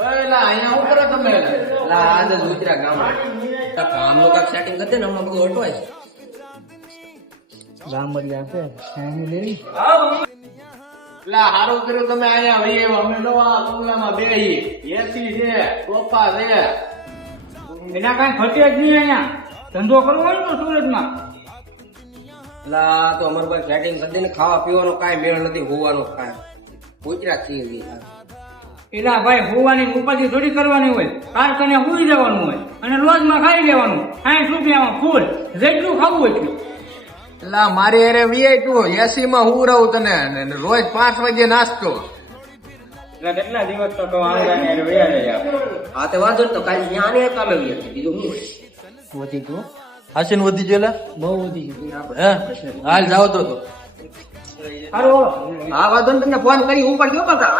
અહીંયા શું કરો તમે? આજે દુસરા ગામમાં કામનું કાંઈક સેટિંગ કરી દે ને, હમણાં બધું અટવાય છે. ગામ બદલ્યા છે ફેમિલી હારું કર્યું તમે અહીંયા આવીએ. અમે નવા બંગલામાં બેહી, એસી છે, સોફા છે. એના કઈ ખર્ચે જ નહીં. અહીંયા ધંધો કરવો હોય ને સુરતમાં તો અમારું ભાઈ સેટિંગ કરી દે ને. ખાવા પીવાનો કાંઈ મેળ નથી, હોવાનો કાંઈ પૂછરા છીએ. એલા ભાઈ હોવાની ઉપાધિ થોડી કરવાની હોય. કારખાને હુઈ જવાનું હોય અને રોજમાં ખાઈ લેવાનું. 60 રૂપિયામાં ફૂલ, જેટલું ખાવું એટલું. મારી અરે વીઆઈ તું એસી માં હું રહું તને, અને રોજ 5 વાગે નાસ્તો. કેટલા દિવસ તો હા તો વાંધો તો કાલે ત્યાં ને કામે બીજું શું વધી ગયું. હાસીન વધી ગયેલા બહુ વધી ગયું. હાલ જાવ તો સારું હા વાંધો ને, તમને ફોન કરી ઉપર ગયો પાછા.